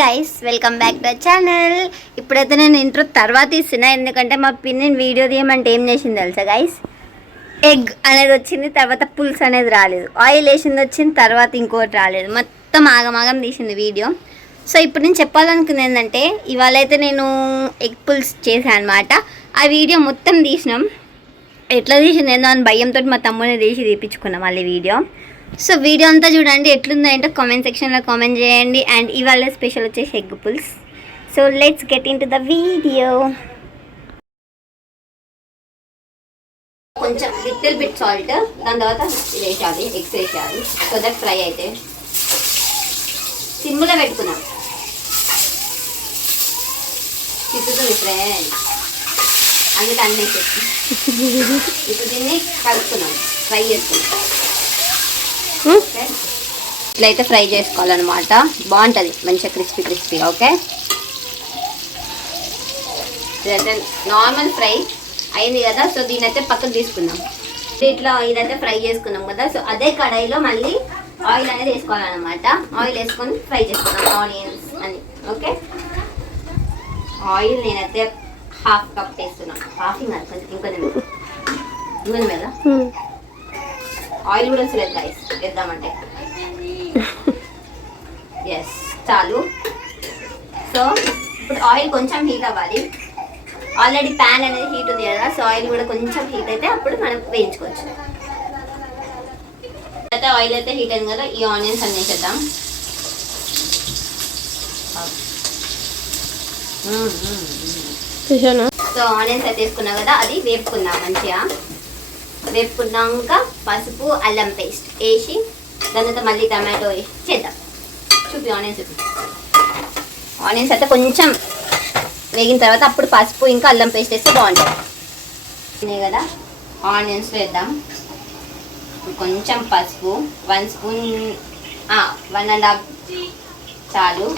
Guys welcome back to channel. ఇప్పుడైతే నేను intro తర్వాత ఇస్తున్నా, ఎందుకంటే మా పిన్ని వీడియో తీయమంటే ఏం చేసింది తెలుసా గైస్, ఎగ్ అనేది వచ్చింది, తర్వాత పులుసు అనేది రాలేదు, ఆయిల్ వేసింది వచ్చింది, తర్వాత ఇంకోటి రాలేదు, మొత్తం ఆగమాగం తీసింది వీడియో. సో ఇప్పుడు నేను చెప్పాలనుకుంది ఏంటంటే, ఇవాళ అయితే నేను ఎగ్ పులుసు చేశాను అనమాట. ఆ వీడియో మొత్తం తీసినాం, ఎట్లా తీసింది ఏందో అని భయంతో మా తమ్ముని తీపించుకున్నాం మళ్ళీ వీడియో. సో వీడియో అంతా చూడండి, ఎట్లుందో ఏంటో కామెంట్ సెక్షన్లో కామెంట్ చేయండి. అండ్ ఇవాళ స్పెషల్ వచ్చేసి egg pulls. So let's get into the video. కొంచెం లిటిల్ బిట్ సాల్ట్, దాని తర్వాత ఇది వేసాలి, ఎగ్స్ వేసాలి, సో దట్ ఫ్రై అయితే సిమ్లో పెట్టుకున్నాం. చిక్కుతుంది ఫ్రెండ్, అందుకే అన్నీ ఇప్పుడు దీన్ని కలుపుకున్నాం, ఫ్రై చేసుకున్నాం. ఇట్లయితే ఫ్రై చేసుకోవాలన్నమాట, బాగుంటుంది మంచిగా క్రిస్పీ క్రిస్పీ. ఓకే, ఇదైతే నార్మల్ ఫ్రై అయింది కదా, సో దీని అయితే పక్కకు తీసుకుందాం. ఇట్లా ఇదైతే ఫ్రై చేసుకున్నాం కదా, సో అదే కడాయిలో మళ్ళీ ఆయిల్ అనేది వేసుకోవాలన్నమాట. ఆయిల్ వేసుకొని ఫ్రై చేసుకున్నాం ఆనియన్స్ అని. ఓకే, ఆయిల్ నేనైతే హాఫ్ కప్ వేస్తున్నాను, హాఫ్ ఇంకొంచెం మీద ఆయిల్ కూడా వస్తలేదు గైస్, వేద్దామంటే. ఎస్, చాలు. సో ఇప్పుడు ఆయిల్ కొంచెం హీట్ అవ్వాలి, ఆల్రెడీ ప్యాన్ అనేది హీట్ ఉంది కదా, సో ఆయిల్ కూడా కొంచెం హీట్ అయితే అప్పుడు మనం వేయించుకోవచ్చు. అయితే ఆయిల్ అయితే హీట్ అయింది కదా, ఈ ఆనియన్స్ అన్నీ వేసేద్దాం. సో ఆనియన్స్ అయితే వేసుకున్నాం కదా, అది వేపుకుందాం మంచిగా. వేపుకున్నాక పసుపు అల్లం పేస్ట్ వేసి, దాని తర్వాత మళ్ళీ టమాటో వేసి చేద్దాం. చూపి ఆనియన్స్, ఆనియన్స్ అయితే కొంచెం వేగిన తర్వాత అప్పుడు పసుపు ఇంకా అల్లం పేస్ట్ వేస్తే బాగుంటుంది కదా. ఆనియన్స్లో వేద్దాం కొంచెం పసుపు, 1 స్పూన్ 1.5 చాలు.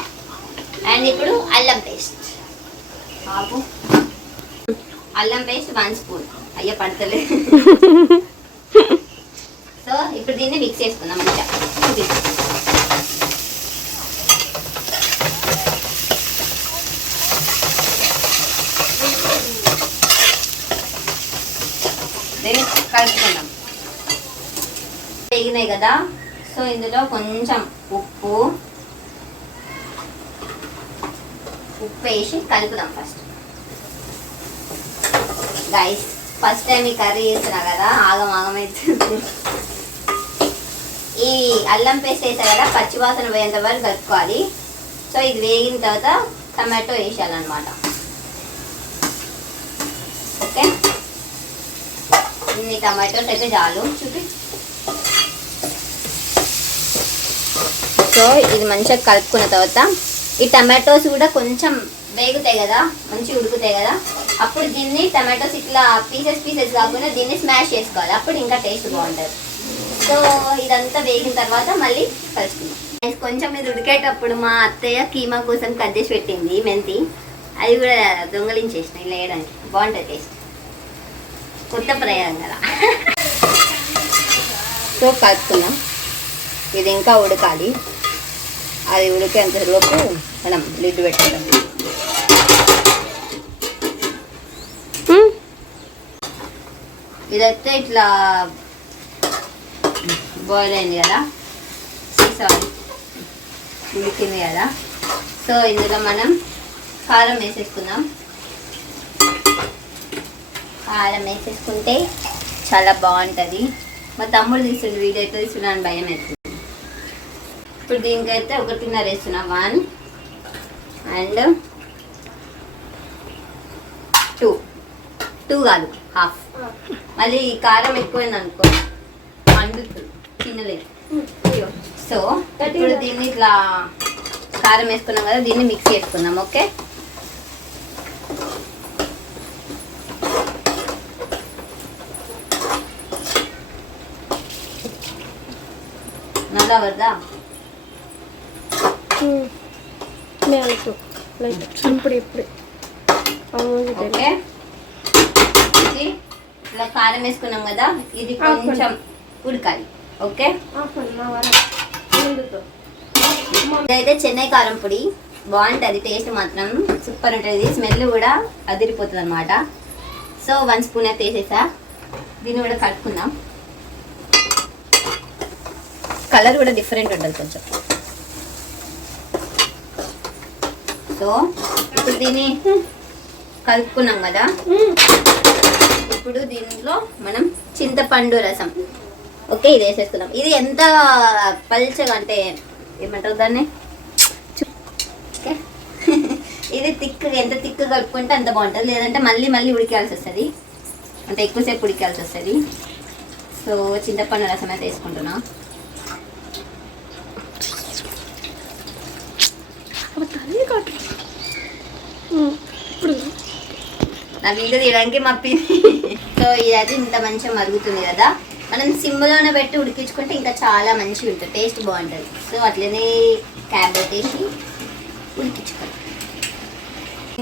అండ్ ఇప్పుడు అల్లం పేస్ట్, అల్లం పేస్ట్ 1 స్పూన్, అయ్యా పడతలేదు. సో ఇప్పుడు దీన్ని మిక్స్ చేసుకుందాం మంచిగా. దీన్ని కలుపుకుందాం. వేగినాయి కదా, సో ఇందులో కొంచెం ఉప్పు వేసి కలుపుదాం ఫస్ట్. గైస్ ఫస్ట్ టైం ఈ కర్రీ చేస్తున్నా కదా, ఆగం అవుతుంది. ఈ అల్లం పేస్ట్ వేసా కదా, పచ్చివాసన పోయేంత వరకు కలుపుకోవాలి. సో ఇది వేగిన తర్వాత టమాటో వేసాలన్నమాట. ఓకే, ఇన్ని టమాటోస్ అయితే చాలు. చూపి. సో ఇది మంచిగా కలుపుకున్న తర్వాత ఈ టమాటోస్ కూడా కొంచెం వేగుతాయి కదా, మంచిగా ఉడుకుతాయి కదా, అప్పుడు దీన్ని టమాటోస్ ఇట్లా పీసెస్ కాకుండా దీన్ని స్మాష్ చేసుకోవాలి, అప్పుడు ఇంకా టేస్ట్ బాగుంటుంది. సో ఇదంతా వేగిన తర్వాత మళ్ళీ కలుసుకుందాం. కొంచెం ఇది ఉడికేటప్పుడు మా అత్తయ్య కీమా కోసం కట్ చేసి పెట్టింది మెంతి, అది కూడా దొంగలించేసిన ఇలా వేయడానికి, బాగుంటుంది టేస్ట్, కొత్త ప్రయోగం కదా. సో కలుపుకున్నాం, ఇది ఇంకా ఉడకాలి. అది ఉడికేంతలోపు మనం లిడ్ పెట్టాలి. ఇదైతే ఇట్లా బాయిల్ అయింది కదా, సారీ ఉడికింది కదా. సో ఇందులో మనం కారం వేసేసుకుందాం. కారం వేసేసుకుంటే చాలా బాగుంటుంది. మా తమ్ముడు తీస్తుంది వీడియో అయితే తీస్తున్నాను, భయం అవుతుంది. ఇప్పుడు దీనికైతే 1.5 వేస్తున్నా, 1 అండ్ 2 కాదు, హాఫ్. మళ్ళీ కారం ఎక్కువైంది అనుకో వండుతుంది, తినలేదు. సో ఇప్పుడు దీన్ని ఇట్లా కారం వేసుకున్నాం కదా, దీన్ని మిక్స్ చేసుకుందాం. ఓకే, నల్లా వద్దా. ఓకే, ఇలా కారం వేసుకున్నాం కదా, ఇది కొంచెం ఉడకాలి. ఓకే, ఇదైతే చెన్నై కారం పొడి, బాగుంటుంది, టేస్ట్ మాత్రం సూపర్ ఉంటుంది, స్మెల్ కూడా అదిరిపోతుంది అనమాట. సో 1 స్పూన్ అయితే వేసేసా. దీన్ని కూడా కలుపుకుందాం. కలర్ కూడా డిఫరెంట్ ఉంటుంది కొంచెం. సో ఇప్పుడు దీన్ని కలుపుకున్నాం కదా, ఇప్పుడు దీంట్లో మనం చింతపండు రసం, ఓకే, ఇది వేసేసుకుందాం. ఇది ఎంత పల్చగా అంటే ఏమంటారు దాన్ని, ఓకే ఇది ఎంత తిక్కు కలుపుకుంటే అంత బాగుంటుంది, లేదంటే మళ్ళీ ఉడికాల్సి వస్తుంది, అంటే ఎక్కువసేపు ఉడికాల్సి వస్తుంది. సో చింతపండు రసం అయితే వేసుకుంటున్నా. నా వీడియో తీయడానికి మా పిన్ని. సో ఇదైతే ఇంత మంచిగా మరుగుతుంది కదా, మనం సిమ్లోనే పెట్టి ఉడికించుకుంటే ఇంకా చాలా మంచిగా ఉంటుంది, టేస్ట్ బాగుంటుంది. సో అట్లనే క్యాప్ పెట్టేసి ఉడికించుకోవాలి.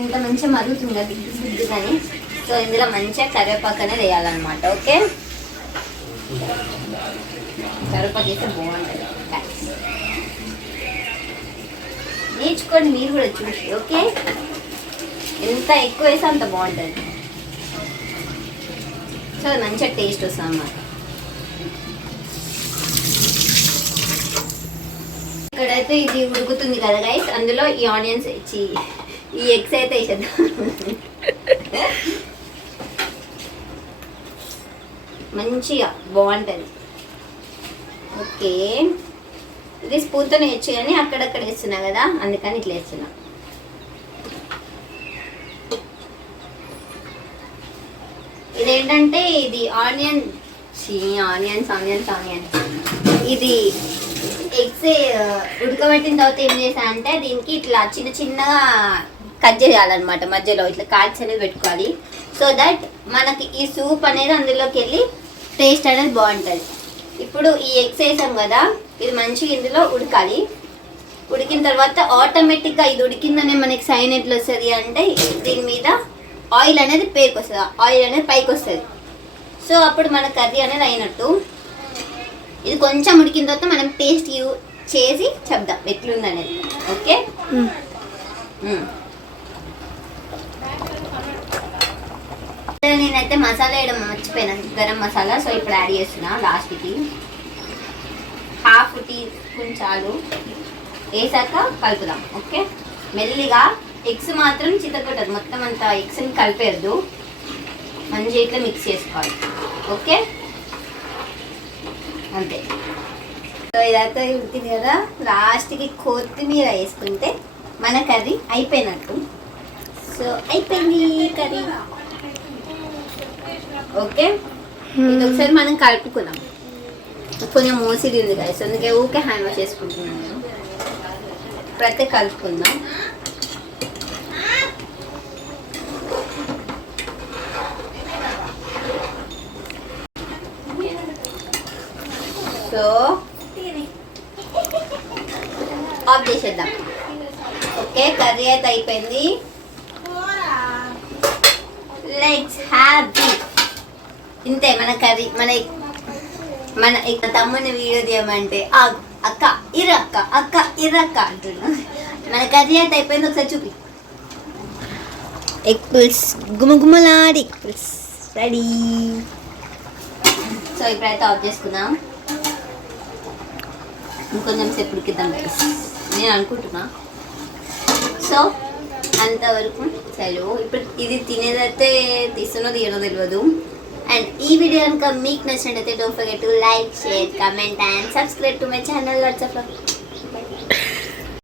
ఇంత మంచిగా మరుగుతుంది కదా గుడ్డు కానీ. సో ఇందులో మంచిగా కరివేపాకు అనేది వేయాలన్నమాట. ఓకే, కరివేపాకు వేస్తే బాగుంటుంది. నేర్చుకోండి మీరు కూడా చూసి. ఓకే, ఎంత ఎక్కువ వేస్తే అంత బాగుంటుంది. సో అది మంచిగా టేస్ట్ వస్తుంది అన్నమాట. ఇక్కడైతే ఇది ఉడుకుతుంది కదా గైస్, అందులో ఈ ఆనియన్స్ ఇచ్చి ఈ ఎగ్స్ అయితే వేసేద్దాం. మంచిగా బాగుంటుంది. ఓకే, ఇది స్పూన్తో వేయచ్చు కానీ అక్కడక్కడ వేస్తున్నా కదా, అందుకని ఇట్లా వేస్తున్నా. ఇదేంటంటే ఇది ఆనియన్స్, ఇది ఎగ్స్ ఉడకబెట్టిన తర్వాత ఏం చేసా అంటే దీనికి ఇట్లా చిన్నగా కట్ చేయాలన్నమాట, మధ్యలో ఇట్లా కార్డ్స్ అనేది పెట్టుకోవాలి. సో దట్ మనకి ఈ సూప్ అనేది అందులోకి వెళ్ళి టేస్ట్ అనేది బాగుంటుంది. ఇప్పుడు ఈ ఎగ్స్ వేసాం కదా, ఇది మంచిగా ఇందులో ఉడకాలి. ఉడికిన తర్వాత ఆటోమేటిక్గా ఇది ఉడికిందనే మనకి సైన్ ఎట్లా వస్తుంది అంటే దీని మీద ఆయిల్ అనేది పేరుకి వస్తుంది, ఆయిల్ అనేది పైకి వస్తుంది. సో అప్పుడు మన కర్రీ అనేది అయినట్టు. ఇది కొంచెం ఉడికిన తర్వాత మనం టేస్ట్ చేసి చెప్దాం ఎట్లుందనేది. ఓకే, నేనైతే మసాలా వేయడం మర్చిపోయినా, గరం మసాలా. సో ఇప్పుడు యాడ్ చేస్తున్నా లాస్ట్కి. 1/2 టీ స్పూన్ చాలు, వేసాక కలుపుదాం. ఓకే, మెల్లిగా. ఎగ్స్ మాత్రం చితకొట్టదు, మొత్తం అంతా ఎగ్స్ని కలిపేద్దు, మంచిగా ఇట్లా మిక్స్ చేసుకోవాలి. ఓకే, అంతే. సో ఇదైతే ఉడికింది కదా, లాస్ట్కి కొత్తిమీర వేసుకుంటే మన కర్రీ అయిపోయినట్టు. సో అయిపోయింది కర్రీ. ఓకే, ఇది ఒకసారి మనం కలుపుకుందాం. కొంచెం మోసిడి ఉంది కదా, అందుకే ఊకే హ్యాండ్ వాష్ చేసుకుంటున్నాను నేను. ఇప్పుడైతే కలుపుకుందాం. సో ఆఫ్ చేసేద్దాం. ఓకే, కర్రీ అయితే అయిపోయింది. Let's have it. ఇంతే మన కర్రీ. మన తమ్ముని వీడియో తీయమంటే అక్క ఇరక్క అంటున్నా. మన కర్రీ అయితే అయిపోయింది, ఒకసారి చూపి. ఎగ్ పుల్స్, గుమగుమలాడి ఎగ్ పుల్స్ రెడీ. సో ఇప్పుడైతే ఆఫ్ చేసుకుందాం. ఇంకొంచెం సేపు ఉడికిద్దాం నేను అనుకుంటున్నా. సో అంతవరకు సెలవు. ఇప్పుడు ఇది తినేదైతే తీస్తున్నో తీయనో తెలియదు. అండ్ ఈ వీడియో కనుక మీకు నచ్చినట్టయితే don't forget to like, share, comment and subscribe to my channel.